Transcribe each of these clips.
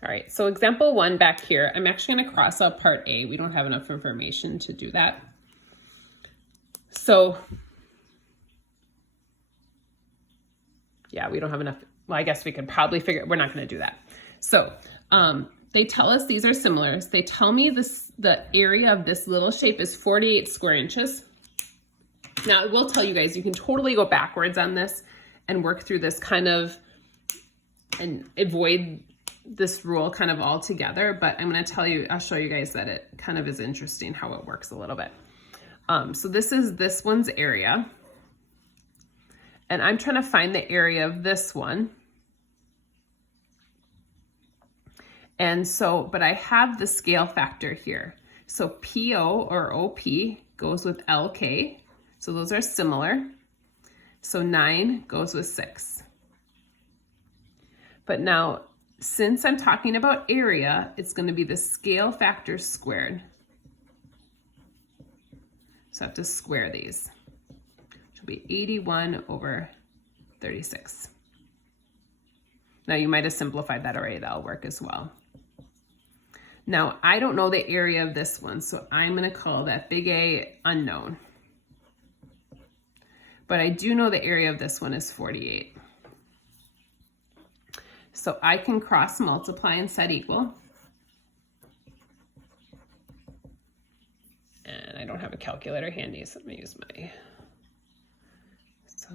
All right, so example 1 back here, I'm actually going to cross out part A. We don't have enough information to do that. So, yeah, we don't have enough. Well, I guess we could probably figure, we're not going to do that. So, they tell us these are similars. They tell me the area of this little shape is 48 square inches. Now, I will tell you guys, you can totally go backwards on this and work through this kind of and avoid this rule kind of altogether, but I'm going to tell you, I'll show you guys that it kind of is interesting how it works a little bit. So this is this one's area, and I'm trying to find the area of this one. And so, but I have the scale factor here. So PO or OP goes with LK. So those are similar. So 9 goes with 6. But now, since I'm talking about area, it's going to be the scale factor squared. So I have to square these, which will be 81 over 36. Now you might have simplified that already, that'll work as well. Now I don't know the area of this one, so I'm going to call that big A unknown. But I do know the area of this one is 48. So I can cross multiply and set equal. And I don't have a calculator handy, so let me use my, so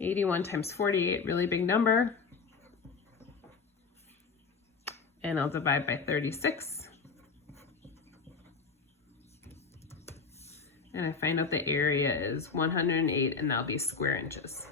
81 times 48, really big number. And I'll divide by 36. And I find out the area is 108, and that'll be square inches.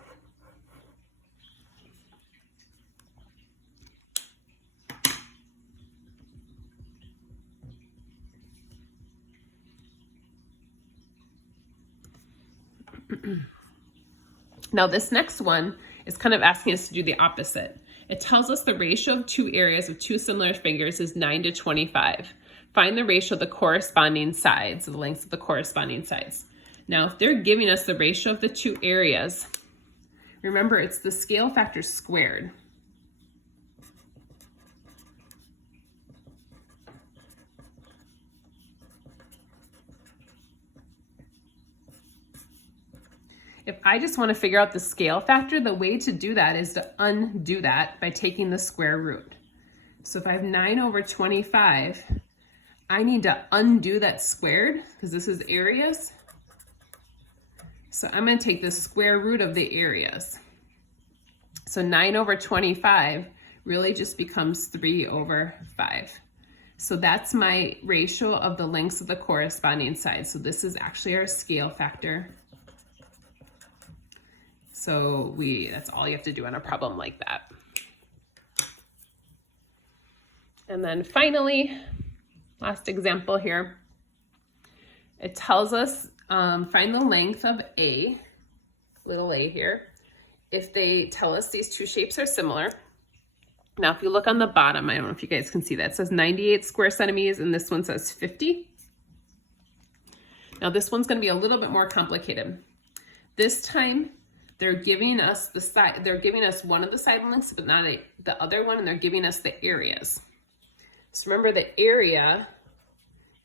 Now this next one is kind of asking us to do the opposite. It tells us the ratio of two areas of two similar fingers is 9 to 25. Find the ratio of the corresponding sides, the lengths of the corresponding sides. Now, if they're giving us the ratio of the two areas, remember it's the scale factor squared. If I just want to figure out the scale factor, the way to do that is to undo that by taking the square root. So if I have 9 over 25, I need to undo that squared because this is areas. So I'm going to take the square root of the areas. So 9 over 25 really just becomes 3 over 5. So that's my ratio of the lengths of the corresponding sides. So this is actually our scale factor. So that's all you have to do on a problem like that. And then finally, last example here, it tells us find the length of A, little a here, if they tell us these two shapes are similar. Now, if you look on the bottom, I don't know if you guys can see that, it says 98 square centimeters and this one says 50. Now this one's going to be a little bit more complicated. This time, they're giving us the side, they're giving us one of the side lengths, but not the other one, and they're giving us the areas. So remember, the area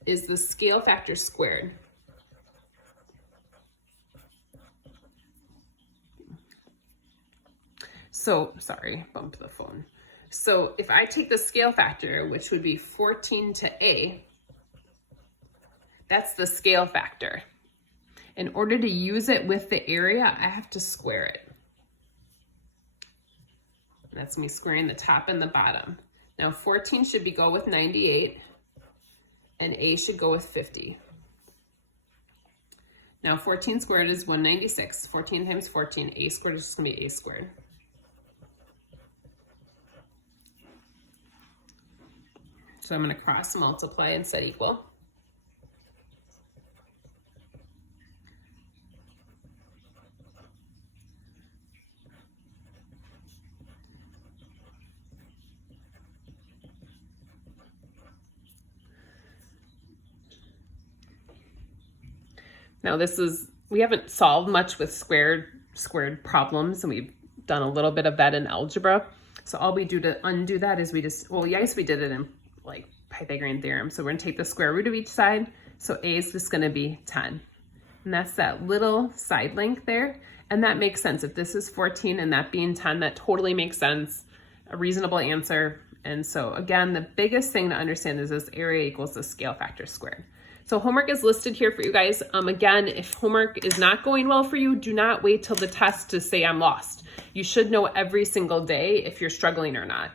is the scale factor squared. So, sorry, bumped the phone. So if I take the scale factor, which would be 14 to A, that's the scale factor. In order to use it with the area, I have to square it. That's me squaring the top and the bottom. Now 14 should go with 98, and A should go with 50. Now 14 squared is 196. 14 times 14, A squared is just going to be A squared. So I'm going to cross multiply and set equal. Now we haven't solved much with squared problems, and we've done a little bit of that in algebra. So all we do to undo that is we just, well, yes, we did it in like Pythagorean theorem. So we're gonna take the square root of each side. So A is just gonna be 10. And that's that little side length there. And that makes sense. If this is 14 and that being 10, that totally makes sense. A reasonable answer. And so again, the biggest thing to understand is this area equals the scale factor squared. So homework is listed here for you guys. Again, if homework is not going well for you, do not wait till the test to say I'm lost. You should know every single day if you're struggling or not.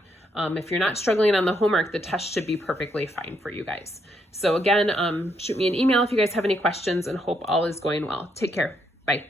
If you're not struggling on the homework, the test should be perfectly fine for you guys. So again, shoot me an email if you guys have any questions, and hope all is going well. Take care. Bye.